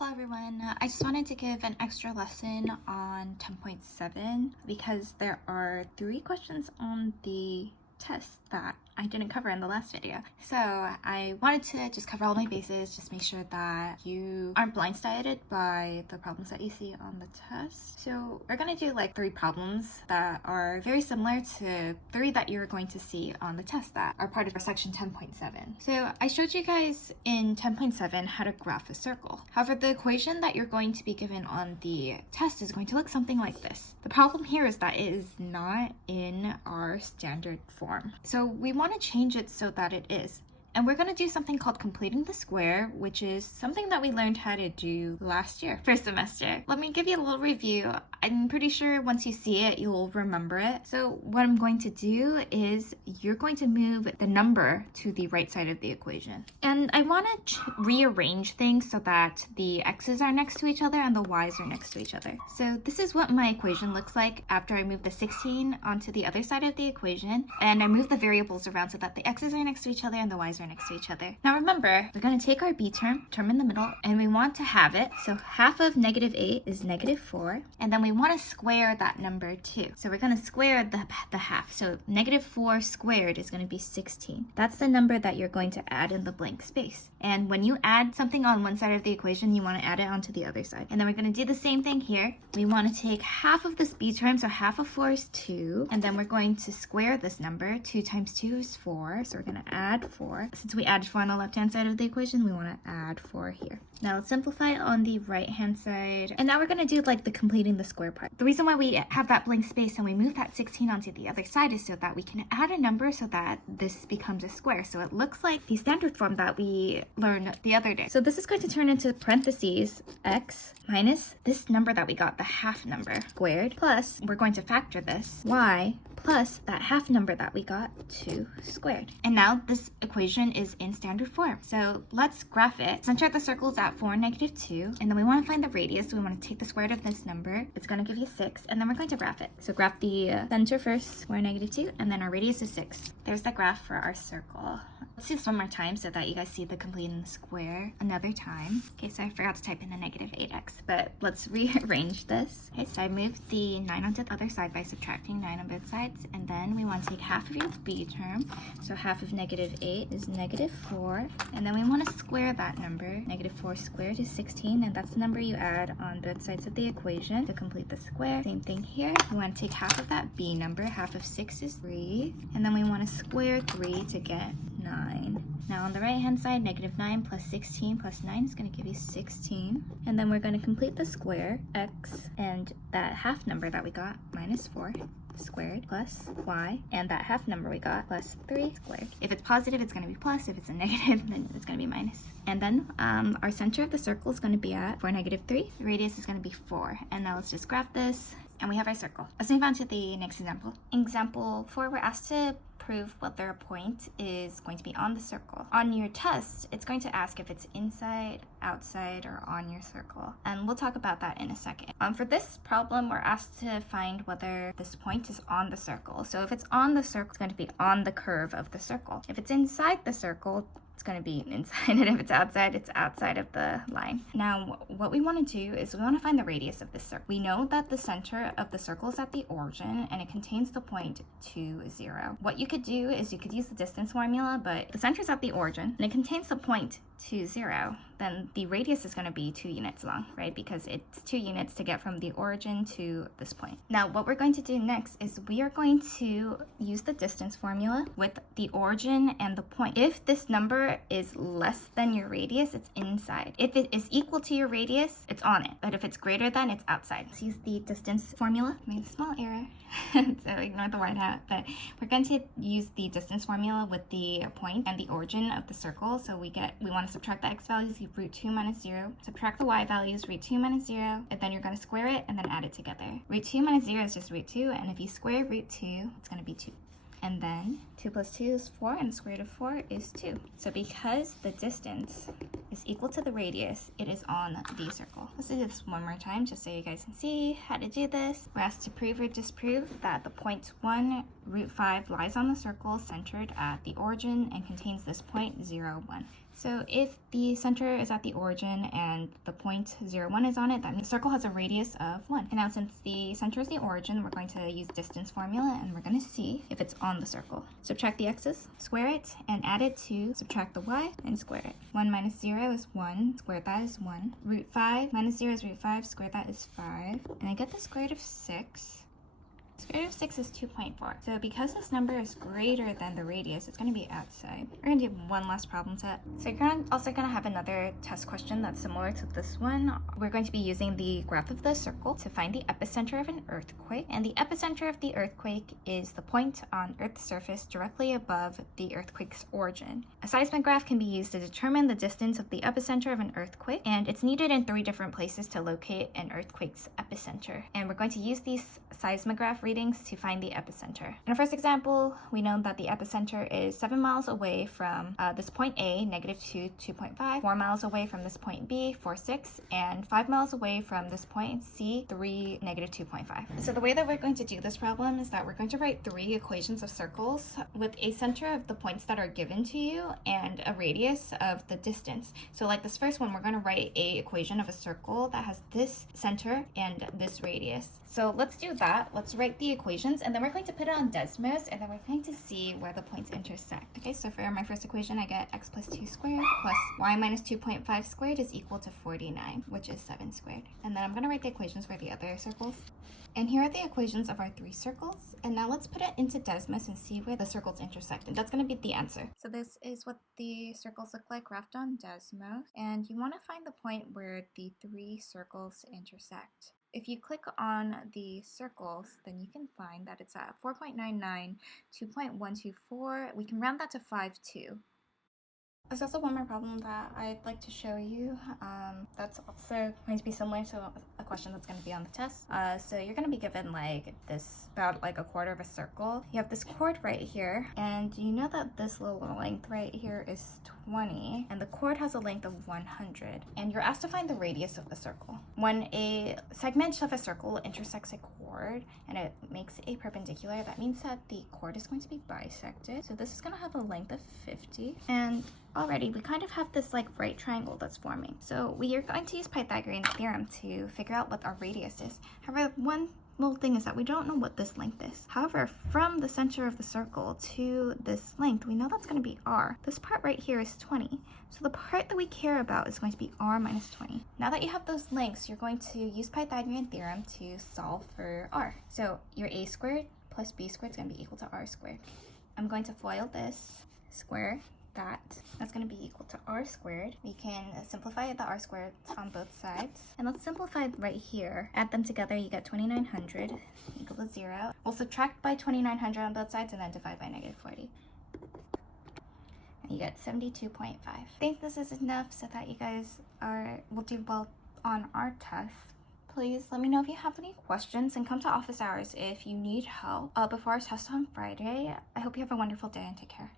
Hello everyone, I just wanted to give an extra lesson on 10.7 because there are 3 questions on the test that I didn't cover in the last video. So I wanted to just cover all my bases, just make sure that you aren't blindsided by the problems that you see on the test. So we're going to do like 3 problems that are very similar to 3 that you're going to see on the test that are part of our section 10.7. So I showed you guys in 10.7 how to graph a circle. However, the equation that you're going to be given on the test is going to look something like this. The problem here is that it is not in our standard form. So we want to change it so that it is. And we're going to do something called completing the square, which is something that we learned how to do last year, first semester. Let me give you a little review. I'm pretty sure once you see it, you'll remember it. So what I'm going to do is you're going to move the number to the right side of the equation. And I want to rearrange things so that the x's are next to each other and the y's are next to each other. So this is what my equation looks like after I move the 16 onto the other side of the equation. And I move the variables around so that the x's are next to each other and the y's are next to each other. Now remember, we're going to take our b term in the middle, and we want to have it. So half of -8 is -4, and then we want to square that number too. So we're going to square the half. So -4 squared is going to be 16. That's the number that you're going to add in the blank space. And when you add something on one side of the equation, you want to add it onto the other side. And then we're going to do the same thing here. We want to take half of this b term, so half of 4 is 2, and then we're going to square this number. 2 times 2 is 4, so we're going to add 4. Since we added 4 on the left-hand side of the equation, we want to add 4 here. Now let's simplify it on the right-hand side. And now we're going to do like the completing the square part. The reason why we have that blank space and we move that 16 onto the other side is so that we can add a number so that this becomes a square. So it looks like the standard form that we learned the other day. So this is going to turn into parentheses x minus this number that we got, the half number, squared, plus we're going to factor this, y plus that half number that we got, 2 squared. And now this equation is in standard form. So let's graph it. Center of the circle is at 4 and -2, and then we want to find the radius. So we want to take the square root of this number. It's going to give you 6, and then we're going to graph it. So graph the center first, 4 and -2, and then our radius is 6. There's the graph for our circle. Let's do this one more time so that you guys see the completing the square another time. Okay, so I forgot to type in the -8x, but let's rearrange this. Okay, so I moved the 9 onto the other side by subtracting 9 on both sides. And then we want to take half of your b term. So half of -8 is -4. And then we want to square that number. -4 squared is 16, and that's the number you add on both sides of the equation to complete the square. Same thing here. We want to take half of that b number. Half of 6 is 3. And then we want to square 3 to get 9. Now on the right hand side, -9 plus 16 plus 9 is going to give you 16. And then we're going to complete the square, x, and that half number that we got, -4. Squared plus y, and that half number we got plus 3 squared. If it's positive, it's going to be plus. If it's a negative, then it's going to be minus. And then our center of the circle is going to be at 4 -3. The radius is going to be 4. And now let's just graph this, and we have our circle. Let's move on to the next example. Example 4, we're asked to prove whether a point is going to be on the circle. On your test, it's going to ask if it's inside, outside, or on your circle. And we'll talk about that in a second. For this problem, we're asked to find whether this point is on the circle. So if it's on the circle, it's going to be on the curve of the circle. If it's inside the circle, it's going to be inside, and if it's outside of the line. Now, what we want to do is we want to find the radius of this circle. We know that the center of the circle is at the origin, and it contains the point 2, 0. What you could do is you could use the distance formula, but the center is at the origin, and it contains the point 2, 0. Then the radius is going to be 2 units long, right? Because it's 2 units to get from the origin to this point. Now, what we're going to do next is we are going to use the distance formula with the origin and the point. If this number is less than your radius, it's inside. If it is equal to your radius, it's on it. But if it's greater than, it's outside. Let's use the distance formula. I made a small error, so ignore the white hat. But we're going to use the distance formula with the point and the origin of the circle. So we want to subtract the x values, root 2 minus 0. Subtract the y values, root 2 minus 0. And then you're going to square it and then add it together. Root 2 minus 0 is just root 2. And if you square root 2, it's going to be 2. And then 2 plus 2 is 4, and the square root of 4 is 2. So because the distance is equal to the radius, it is on the circle. Let's do this one more time just so you guys can see how to do this. We're asked to prove or disprove that the point 1, root 5 lies on the circle centered at the origin and contains this point 0, 1. So if the center is at the origin and the point 0, 1 is on it, that means the circle has a radius of 1. And now since the center is the origin, we're going to use distance formula and we're going to see if it's on the circle. Subtract the x's, square it, and add it to subtract the y and square it. 1 minus 0 is 1, square that is 1. Root 5 minus 0 is root 5, square that is 5. And I get the square root of 6. Square root of 6 is 2.4. So because this number is greater than the radius, it's going to be outside. We're going to do one last problem set. So you're also going to have another test question that's similar to this one. We're going to be using the graph of the circle to find the epicenter of an earthquake. And the epicenter of the earthquake is the point on Earth's surface directly above the earthquake's origin. A seismograph can be used to determine the distance of the epicenter of an earthquake, and it's needed in 3 different places to locate an earthquake's epicenter. And we're going to use these seismograph readings to find the epicenter. In our first example, we know that the epicenter is 7 miles away from this point A, -2, 2.5, 4 miles away from this point B, 4, 6, and 5 miles away from this point C, 3, -2.5. So the way that we're going to do this problem is that we're going to write 3 equations of circles with a center of the points that are given to you and a radius of the distance. So like this first one, we're going to write a equation of a circle that has this center and this radius. So let's do that. Let's write the equations, and then we're going to put it on Desmos, and then we're going to see where the points intersect. Okay, so for my first equation, I get x plus 2 squared plus y minus 2.5 squared is equal to 49, which is 7 squared. And then I'm going to write the equations for the other circles. And here are the equations of our 3 circles. And now let's put it into Desmos and see where the circles intersect. And that's going to be the answer. So this is what the circles look like graphed on Desmos. And you want to find the point where the 3 circles intersect. If you click on the circles, then you can find that it's at 4.99, 2.124. We can round that to 5.2. There's also one more problem that I'd like to show you. That's also going to be similar to a question that's going to be on the test. So you're going to be given like this, about like a quarter of a circle. You have this chord right here, and you know that this little length right here is 20, and the chord has a length of 100. And you're asked to find the radius of the circle. When a segment of a circle intersects a chord and it makes a perpendicular, that means that the chord is going to be bisected. So this is going to have a length of 50. And already we kind of have this like right triangle that's forming. So we are going to use Pythagorean Theorem to figure out what our radius is. However, one little thing is that we don't know what this length is. However, from the center of the circle to this length, we know that's going to be r. This part right here is 20. So the part that we care about is going to be r minus 20. Now that you have those lengths, you're going to use Pythagorean Theorem to solve for r. So your a squared plus b squared is going to be equal to r squared. I'm going to FOIL this, square that's going to be equal to r squared. We can simplify the r squared on both sides. And let's simplify right here. Add them together, you get 2900 equal to 0. We'll subtract by 2900 on both sides and then divide by -40. And you get 72.5. I think this is enough so that you guys will do well on our test. Please let me know if you have any questions, and come to office hours if you need help before our test on Friday. I hope you have a wonderful day and take care.